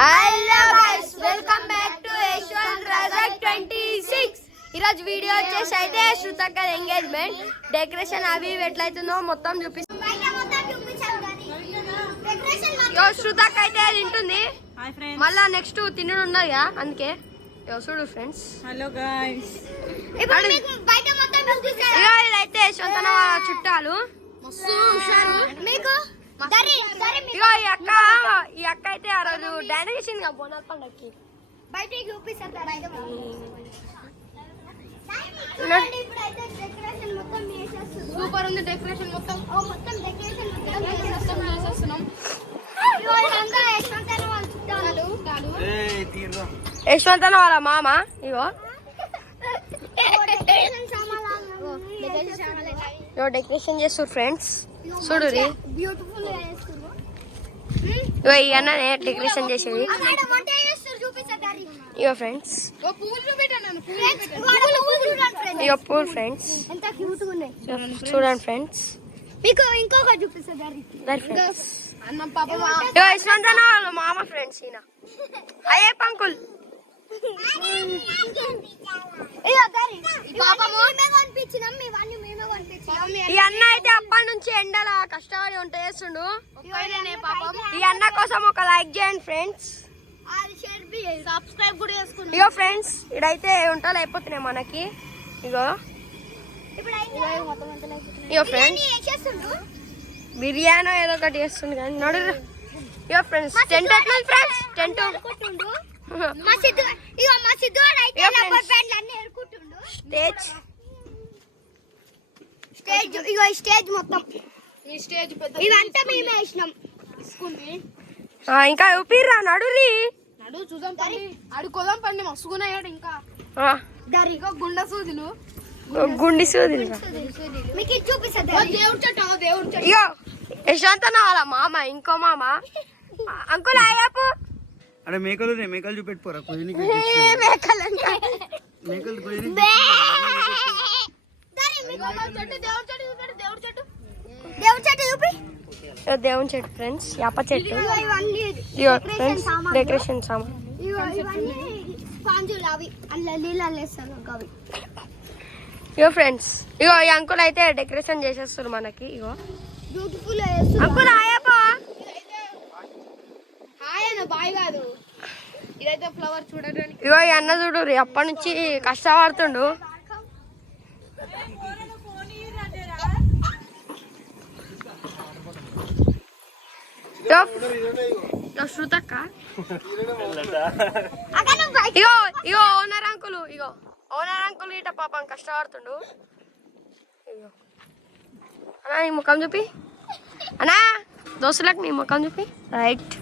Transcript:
Hello guys welcome back to Yashwanth Rajak twenty six ఈరోజు video వచ్చేసి అయితే శృతక్క engagement decoration అవి ఇవి ఎట్లయితుందో మొత్తం చూపిస్తాం యో శృతక్క అయితే తింటుంది. హాయ్ ఫ్రెండ్స్ మళ్ళా నెక్స్ట్ తినడు ఉండదు కదా అందుకే. యో చూడు ఫ్రెండ్స్ హలో గాయ్స్ ఇగో ఇదైతే యశ్వంతన చుట్టాలు. ఇగో ఈ అక్క ఈ అక్క అయితే ఆ రోజు డాన్స్ చేసింది. కదా బోనాల పండక్కి. బయటికి చూపిస్తారు సూపర్ ఉంది డెకరేషన్ మొత్తం. మొత్తం డెకరేషన్ మొత్తం చేసేస్తున్నాం. ఇదంతా యశ్వంత్ యశ్వంతన వాళ్ళ మామ ఇగో. డెకరేషన్ చేస్తారు ఫ్రెండ్స్ చూడు అన్ననే డెకరేషన్ ఇగో ఫ్రెండ్స్. ఇగో ఫ్రెండ్స్ ఎంత క్యూట్గా ఉన్నాయి చూడండి ఫ్రెండ్స్ మీకు ఇంకొక వాళ్ళ మామ ఫ్రెండ్స్ ఈయన. అయ్యే పంకుల్. ఇదిగో దారి. పాపము మేమే కనిపించినాం ఇవన్నీ మేమే కనిపించినాం. ఈ అన్న అప్పటి నుంచి ఎండల కష్టపడి వంట చేస్తుండు? పాపం. ఈ అన్న కోసం ఒక లైక్ చేయండి ఫ్రెండ్స్ సబ్స్క్రైబ్ కూడా చేసుకున్నాం ఇగో ఫ్రెండ్స్ ఇడైతే వంటలు అయిపోతున్నాయి మనకి. ఇగో. ఇగో ఫ్రెండ్స్ బిర్యానీ ఏదో ఒకటి చేస్తుంది కానీ నడు. ఇగో ఫ్రెండ్స్ టెంట్ ఎట్లా ఫ్రెండ్స్ టెంట్ ఎరుకుంటుండు స్టేజ్ ఇగో ఈ స్టేజ్ మొత్తం. ఈ స్టేజ్ పెద్ద ఇవంతా మేమే వేసినాం. తీసుకుంది ఇంకా ఊపిర్రా నడురి నడు చూద్దాం పండి. అడుకోదాం పండి మస్తుకున్నాయాడు ఇంకా. ఆ, దరి. ఇంకా గుండె సూదులు. గుండి సూది మీకు ఇది చూపిస్తుంది దేవుడి చెట్టు దేవుడి చెట్టు. ఇగో యశ్వంత్ అన్న వాళ్ళ మామ ఇంకో మామ. అంకుల్ అయ్యపు అరే మేకలు ఉన్నాయి, మేకలు చూపెట్టుకోరా కొయ్యనికి మేకలు కొయ్యనికి చెట్టు దేవుడి చెట్టు చూపెట్టు దేవుడి చెట్టు దేవుడి చెట్టు చూపి ఇగో దేవుని చెట్టు ఫ్రెండ్స్ యాప చెట్టు ఇగో ఇవన్నీ ఇగో డెకరేషన్ ఫ్రెండ్స్. డెకరేషన్ సామాన్ ఇగో ఫ్రెండ్స్ ఇగో ఈ అంకుల్ అయితే డెకరేషన్ చేసేస్తారు మనకి ఇగో అంకుల్ అయ్యప్ప హాయ్ అన్న బాయ్ కాదు ఇదైతే ఫ్లవర్ చూడడానికి ఇగో ఈ అన్న చూడు అప్పటి నుంచి కష్టపడుతుండు ఇగో, ఇగో శృతక్క ఇగో ఇగో ఓనర్ అంకుల్ ఇగో ఓనర్ అంకుల్ ఇట పాపం కష్టపడుతుండు ఇగో అన్నా నీ ముఖం చూపి అన్నా దోస్తులకు నీ ముఖం చూపి రైట్